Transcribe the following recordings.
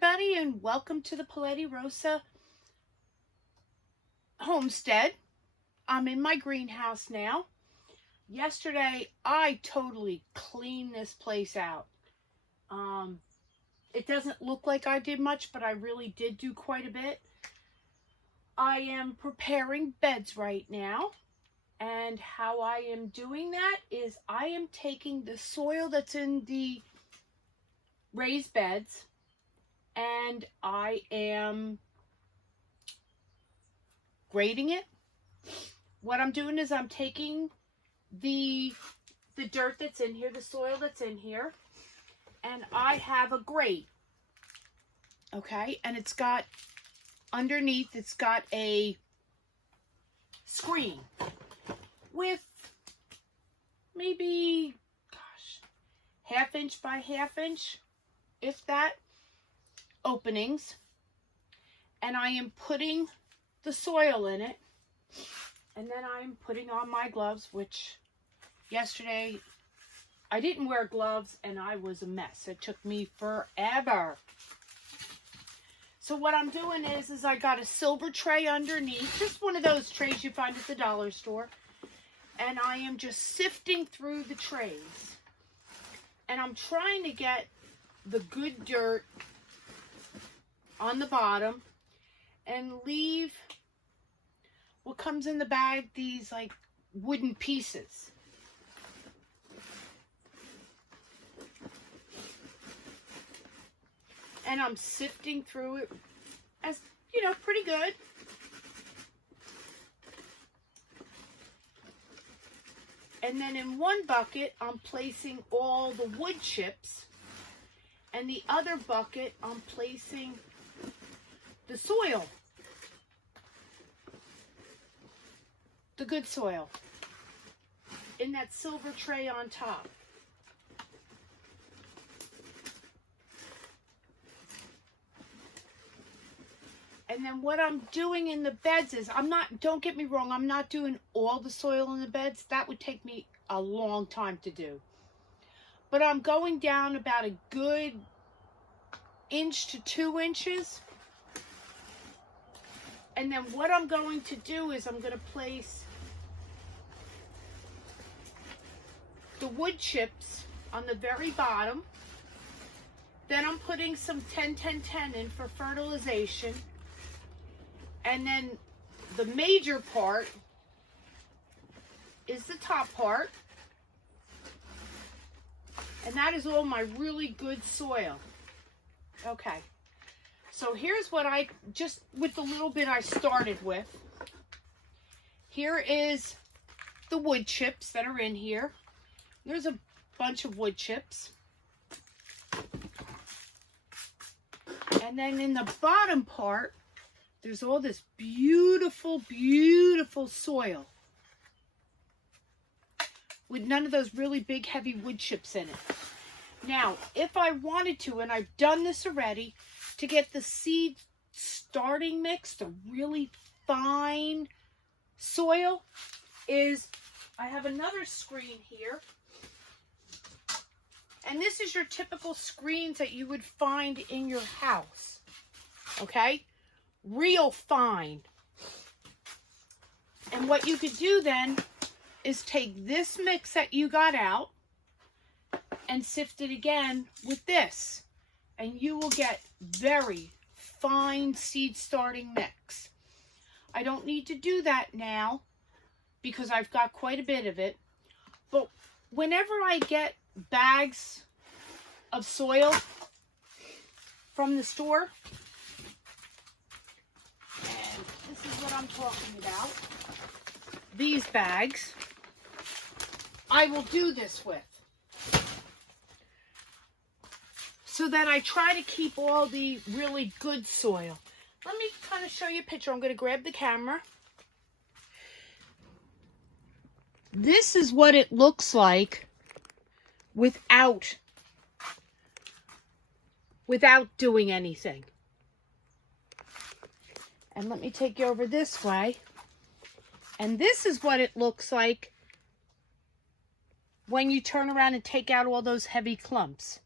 everybody, and welcome to the Palette Rosa homestead. I'm in my greenhouse now. Yesterday, I totally cleaned this place out. It doesn't look like I did much, but I really did do quite a bit. I am preparing beds right now, and how I am doing that is I am taking the soil that's in the raised beds, and I am grading it. What I'm doing is I'm taking the dirt that's in here, the soil that's in here, and I have a grate, okay? And it's got, underneath, it's got a screen with maybe, half inch by half inch, if that, openings, and I am putting the soil in it, and then I'm putting on my gloves, which yesterday I didn't wear gloves and I was a mess. It took me forever. So what I'm doing is I got a silver tray underneath, just one of those trays you find at the dollar store, and I am just sifting through the trays, and I'm trying to get the good dirt on the bottom and leave what comes in the bag, these like wooden pieces. And I'm sifting through it, as you know, pretty good. And then in one bucket, I'm placing all the wood chips, and the other bucket, I'm placing the soil, the good soil, in that silver tray on top. And then what I'm doing in the beds is, don't get me wrong, I'm not doing all the soil in the beds. That would take me a long time to do. But I'm going down about a good 1 to 2 inches. And then what I'm going to do is I'm going to place the wood chips on the very bottom. Then I'm putting some 10-10-10 in for fertilization. And then the major part is the top part. And that is all my really good soil. Okay. So here's what I, just with the little bit I started with. Here is the wood chips that are in here. There's a bunch of wood chips. And then in the bottom part, there's all this beautiful, beautiful soil with none of those really big, heavy wood chips in it. Now, if I wanted to, and I've done this already, to get the seed starting mix, the really fine soil, is I have another screen here. And this is your typical screens that you would find in your house. Okay? Real fine. And what you could do then is take this mix that you got out and sift it again with this. And you will get very fine seed starting mix. I don't need to do that now because I've got quite a bit of it. But whenever I get bags of soil from the store, and this is what I'm talking about, these bags, I will do this with, so that I try to keep all the really good soil. Let me kind of show you a picture. I'm going to grab the camera. This is what it looks like without doing anything. And let me take you over this way. And this is what it looks like when you turn around and take out all those heavy clumps.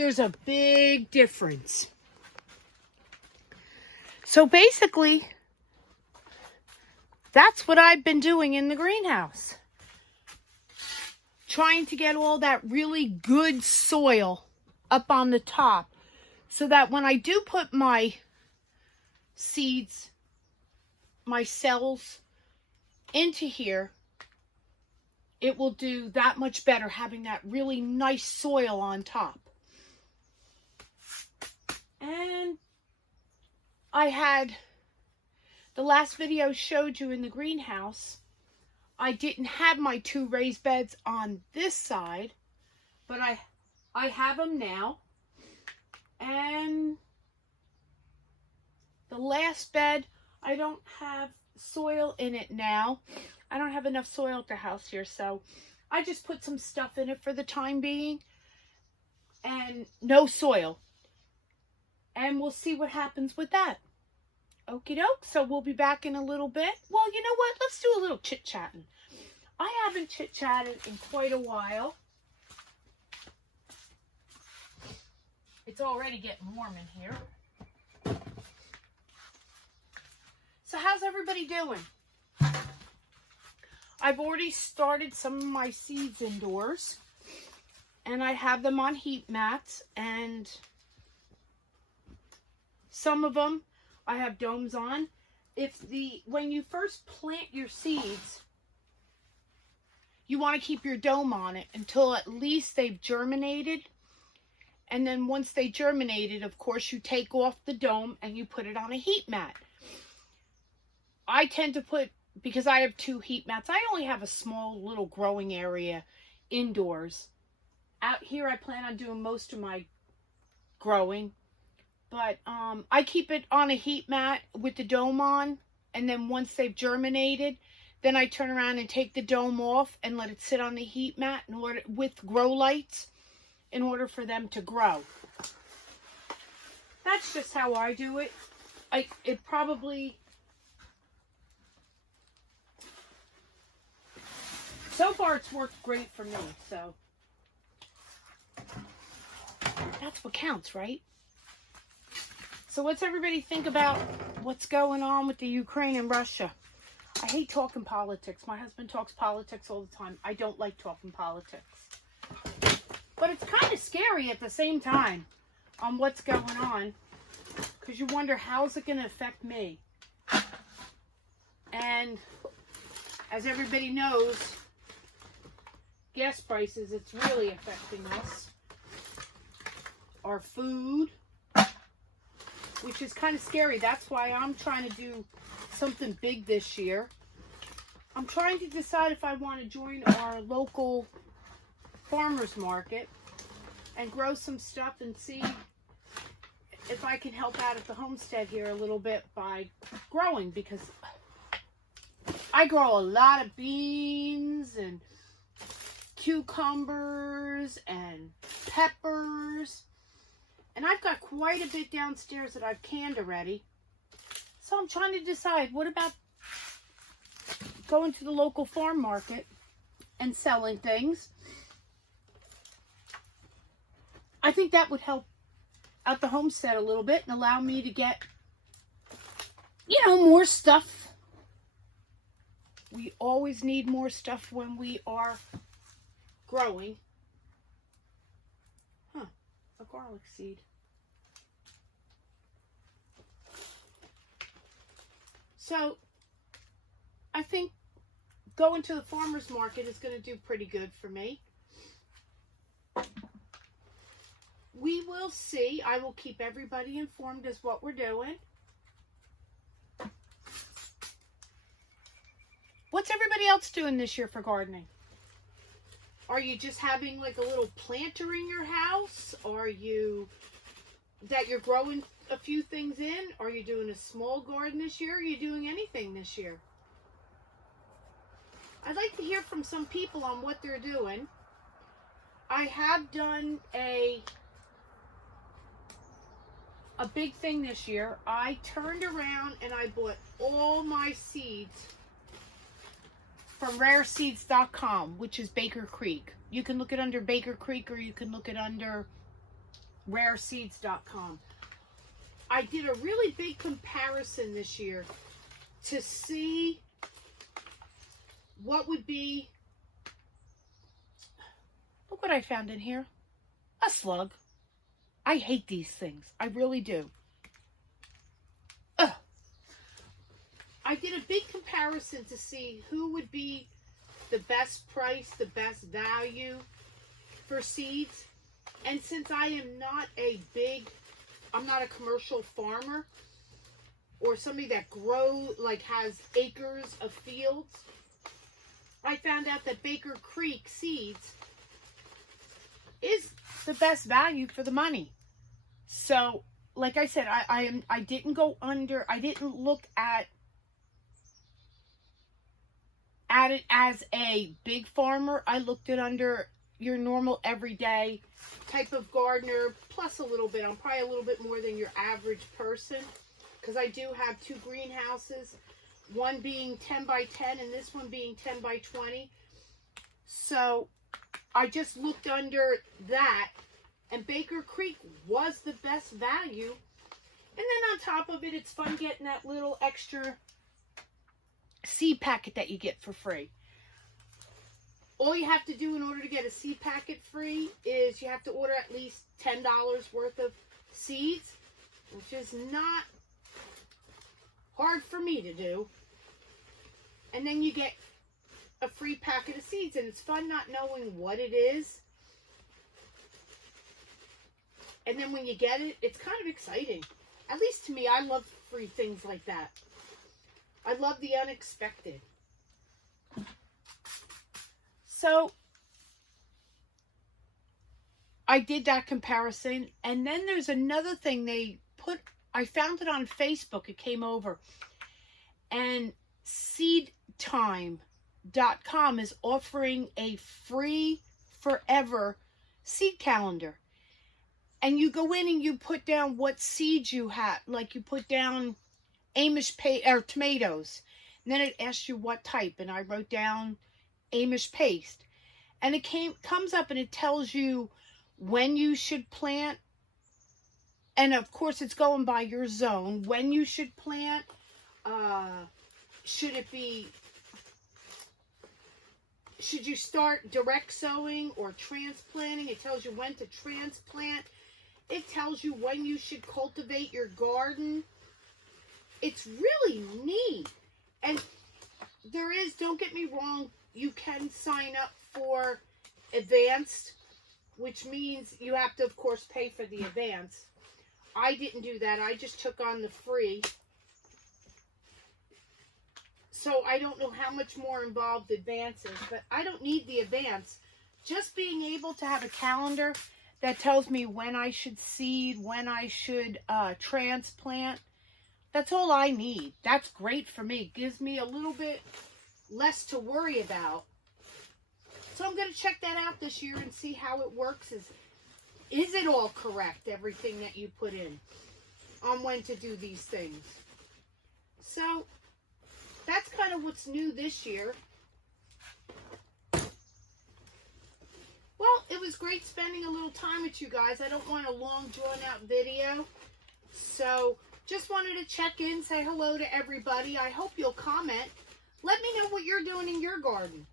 There's a big difference. So basically, that's what I've been doing in the greenhouse. Trying to get all that really good soil up on the top so that when I do put my seeds, my cells into here, it will do that much better having that really nice soil on top. And I had, the last video showed you in the greenhouse, I didn't have my 2 raised beds on this side, but I have them now. And the last bed, I don't have soil in it now. I don't have enough soil at the house here, so I just put some stuff in it for the time being. And no soil. And we'll see what happens with that. Okie doke, so we'll be back in a little bit. Well, you know what? Let's do a little chit-chatting. I haven't chit-chatted in quite a while. It's already getting warm in here. So how's everybody doing? I've already started some of my seeds indoors. And I have them on heat mats. And some of them I have domes on. When you first plant your seeds, you want to keep your dome on it until at least they've germinated. And then once they germinated, of course, you take off the dome and you put it on a heat mat. I tend to put, because I have 2 heat mats, I only have a small little growing area indoors. Out here, I plan on doing most of my growing. But I keep it on a heat mat with the dome on. And then once they've germinated, then I turn around and take the dome off and let it sit on the heat mat with grow lights in order for them to grow. That's just how I do it. It probably... So far, it's worked great for me, so... That's what counts, right? So what's everybody think about what's going on with the Ukraine and Russia? I hate talking politics. My husband talks politics all the time. I don't like talking politics. But it's kind of scary at the same time on what's going on. Because you wonder, how's it going to affect me? And as everybody knows, gas prices, it's really affecting us. Our food, which is kind of scary. That's why I'm trying to do something big this year. I'm trying to decide if I want to join our local farmers market and grow some stuff and see if I can help out at the homestead here a little bit by growing, because I grow a lot of beans and cucumbers and peppers. And I've got quite a bit downstairs that I've canned already. So I'm trying to decide, what about going to the local farm market and selling things? I think that would help out the homestead a little bit and allow me to get, more stuff. We always need more stuff when we are growing. A garlic seed. So, I think going to the farmer's market is going to do pretty good for me. We will see. I will keep everybody informed as what we're doing. What's everybody else doing this year for gardening? Are you just having like a little planter in your house? Are you that you're growing a few things in? Are you doing a small garden this year? Are you doing anything this year? I'd like to hear from some people on what they're doing. I have done a big thing this year. I turned around and I bought all my seeds from rareseeds.com, which is Baker Creek. You can look it under Baker Creek, or you can look it under rareseeds.com. I did a really big comparison this year to see what would be. Look what I found in here. A slug. I hate these things. I really do. Ugh. I did a big comparison to see who would be the best price, the best value for seeds. And since I am not I'm not a commercial farmer or somebody that has acres of fields, I found out that Baker Creek Seeds is the best value for the money. So, like I said, I didn't go under, I didn't look at it as a big farmer. I looked at under your normal everyday type of gardener, plus a little bit. I'm probably a little bit more than your average person, because I do have 2 greenhouses, one being 10 by 10 and this one being 10 by 20. So I just looked under that, and Baker Creek was the best value. And then on top of it, it's fun getting that little extra seed packet that you get for free. All you have to do in order to get a seed packet free is you have to order at least $10 worth of seeds, which is not hard for me to do. And then you get a free packet of seeds, and it's fun not knowing what it is. And then when you get it, it's kind of exciting. At least to me, I love free things like that. I love the unexpected. So I did that comparison, and then there's another thing they put. I found it on Facebook. It came over, and seedtime.com is offering a free forever seed calendar. And you go in and you put down what seeds you have. Like you put down Amish or tomatoes. And then it asks you what type. And I wrote down Amish paste. And it comes up and it tells you when you should plant. And of course it's going by your zone. When you should plant. Should you start direct sowing or transplanting? It tells you when to transplant. It tells you when you should cultivate your garden. It's really neat. And there is, don't get me wrong, you can sign up for advanced, which means you have to, of course, pay for the advanced. I didn't do that. I just took on the free. So I don't know how much more involved advance is, but I don't need the advance. Just being able to have a calendar that tells me when I should seed, when I should transplant, that's all I need. That's great for me. It gives me a little bit less to worry about. So I'm going to check that out this year and see how it works. Is it all correct, everything that you put in on when to do these things? So that's kind of what's new this year. Well, it was great spending a little time with you guys. I don't want a long, drawn-out video. So just wanted to check in, say hello to everybody. I hope you'll comment. Let me know what you're doing in your garden.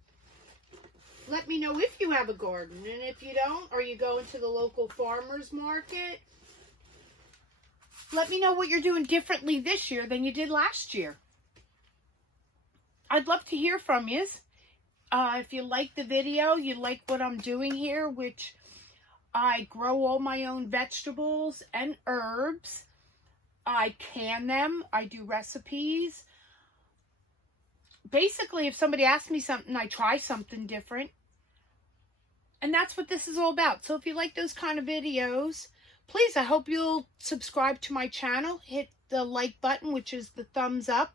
Let me know if you have a garden. And if you don't, are you going to the local farmer's market? Let me know what you're doing differently this year than you did last year. I'd love to hear from you. If you like the video, you like what I'm doing here, which I grow all my own vegetables and herbs. I can them. I do recipes. Basically, if somebody asks me something, I try something different. And that's what this is all about. So if you like those kind of videos, please, I hope you'll subscribe to my channel. Hit the like button, which is the thumbs up.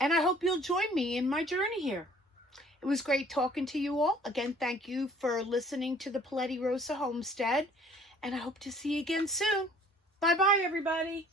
And I hope you'll join me in my journey here. It was great talking to you all. Again, thank you for listening to the Paletti Rosa Homestead. And I hope to see you again soon. Bye-bye, everybody.